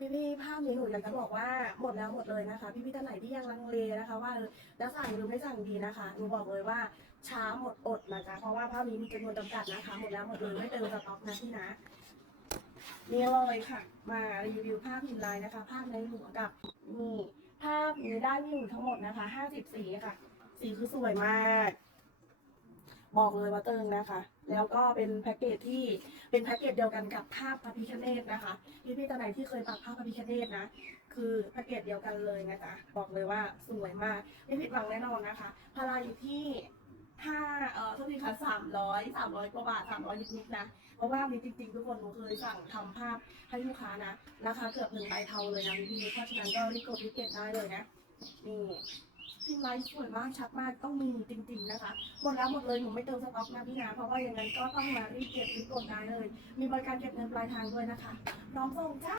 พี่พี่ๆภาพนี้หนูอยากจะบอกว่าหมดแล้วหมดเลยนะคะ พี่พี่ๆท่านไหนที่ยังลังเลนะคะ ว่าจะสั่งหรือไม่สั่งดีนะคะหนูบอกเลยว่าช้าหมดอดนะจ๊ะเพราะว่าภาพนี้มีจำนวนจำกัดนะคะ หมดแล้วหมดเลยไม่เติมสต็อกนะพี่นะนี่เลยค่ะ มารีวิวภาพพิมพ์ลายนะคะภาพในหัวกับนี่ภาพนี้ได้พี่หนูทั้งหมดนะคะห้าสิบสีค่ะ สีคือสวยมาก บอกเลยว่าเติงนะคะ แล้วก็เป็นแพ็กเกจที่เป็นแพ็กเกจเดียวกันกับภาพพระพิคเนตนะคะพี่พี่ๆท่าไหนที่เคยปักภาพพระพิคเนตนะ คือแพ็กเกจเดียวกันเลยนะจ๊ะบอกเลยว่าสวยมากไม่ผิดหวังแน่นอนนะคะพาราอยู่ที่ห้าเอ่อโทษทีค่ะสามร้อยสามร้อยกว่าบาทสามร้อยนิดๆนะ เพราะว่ามีจริงๆ ทุกคนหนูเคยสั่งทำภาพให้ลูกค้านะ ราคาเกือบหนึ่งใบเทาเลยนะพี่ๆเพราะฉะนั้นก็รีบกดรีบเก็บได้เลยนะ นี่ พิมพ์ไลฟ์สวยมากชัดมากต้องมีจริง ๆนะคะหมดแล้วหมดเลยหนูไม่เติมสต็อกนะพี่นะเพราะว่าอย่างนั้นก็ต้องมารีบเก็บรีบกดได้เลย มีบริการเก็บเงินปลายทางด้วยนะคะน้องส่งจ้า